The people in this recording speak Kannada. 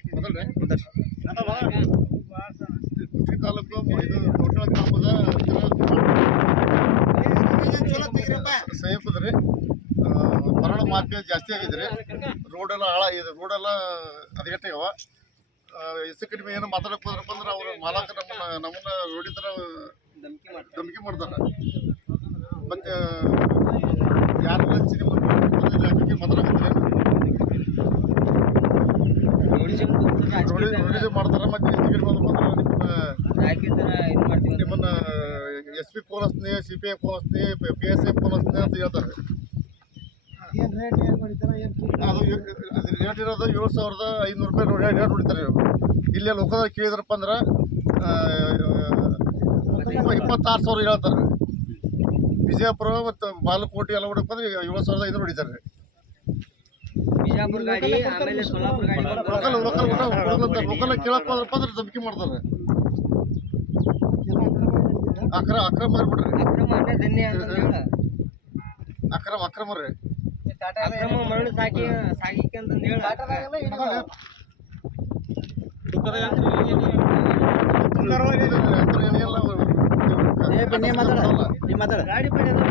ಕುಷ್ಟಗಿ ತಾಲೂಕು ಇದು ಕೋಟಳ ಗ್ರಾಮದ ಸಮೀಪದ ರೀ ಮರಳು ಮಾಫಿಯಾ ಜಾಸ್ತಿ ಆಗಿದ್ರಿ. ರೋಡೆಲ್ಲ ರೋಡೆಲ್ಲ ಹದಗೆಟ್ಟಾಗವ. ಹೆಚ್ಚು ಕಡಿಮೆ ಏನು ಮಾತಾಡಕ್ ಹೋದ್ರಪ್ಪ ಅಂದ್ರೆ ಅವ್ರ ಮಾಲಕ ನಮ್ಮನ್ನ ರೋಡಿದ್ರ ಧಮಕಿ ಮಾಡ್ತಾರ. ಮತ್ತೆ ಯಾರೆಲ್ಲ ಚಿನಿ ಮಾತಾಡಕತ್ತಾರೆ ಮಾಡ್ತಾರ. ಮತ್ತೆ ಹೆಚ್ಚು ಕಡಿಮೆ ನಿಮ್ಮನ್ನ SP ಫೋನ್ ಹಚ್ತೀನಿ, CPI ಫೋನ್ ಹಚ್ತೀನಿ, PSI ಫೋನ್ ಹಚ್ತೀನಿ ಅಂತ ಹೇಳ್ತಾರೆ. ಅದು ರೇಟ್ ಇರೋದು 7,500 ರೂಪಾಯಿ ರೇಟ್ ಹೊಡಿತಾರೆ. ಇಲ್ಲೇ ಲೋಕದಾಗ ಕೇಳಿದ್ರಪ್ಪ ಅಂದ್ರೆ 26,000 ಹೇಳ್ತಾರೆ. ವಿಜಯಪುರ ಮತ್ತು ಬಾಲಕೋಟೆ ಎಲ್ಲ ಹೊಡಪ್ಪ ಅಂದ್ರೆ 7,500 ಹೊಡಿತಾರೆ. ಲೋಕಲ್ ಕೇಳಕ್ ಹೋದ್ರಪ್ಪ ಅಂದ್ರೆ ಧಮಕಿ ಮಾಡ್ತಾರೆ. ಅಕ್ರಮ ಮಾಡ್ಬಿಡ್ರಿ. ಅಕ್ರಮ ರೀ. ಮರಳು ಸಾಗಿಕೆ ಅಂತಂದು ಹೇಳಿ ಗಾಡಿ ಪಡೆಯೋದು